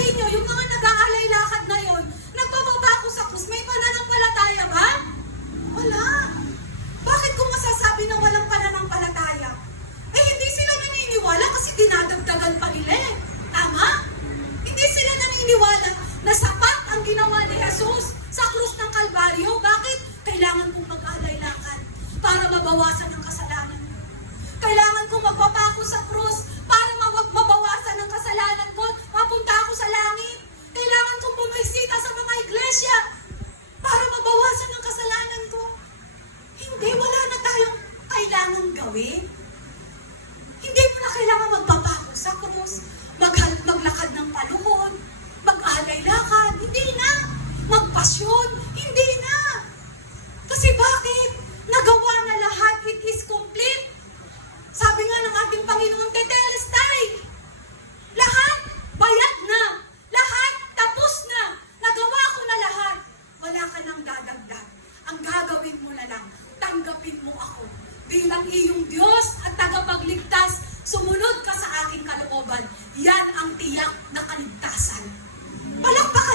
palagay nyo, yung mga nag-aalay lakad na yon, nagpapabako sa krus, may pananampalataya ba? Wala. Bakit kung masasabi na walang pananampalataya? Eh, hindi sila naniniwala kasi dinadagdagan pa nila eh. Tama? Hindi sila naniniwala na sapat ang ginawa ni Jesus sa krus ng Kalbaryo. Bakit? Kailangan kong mag-alay lakad para mabawasan ang kasalanan. Kailangan kong magpapako sa krus para mabawasan ang kasalanan ko. Mapunta ako sa langit. Kailangan kong bumisita sa mga iglesia para mabawasan ang kasalanan ko. Hindi, wala na tayong kailangan gawin. Hindi mo na kailangan magpapako sa krus, maglakad ng paluhod, mag-alay lakad. Hindi na. Magpasyon. Hindi na. Kasi bakit? Nagawa na lahat. It is complete. Sabi nga ng ating Panginoon, tetelestai. Lahat, bayad na. Lahat, tapos na. Nagawa ko na lahat. Wala ka nang dadagdag. Ang gagawin mo na lang, tanggapin mo ako bilang iyong Diyos at tagapagligtas. Sumunod ka sa aking kalooban. Yan ang tiyak na kaligtasan. Palakpakan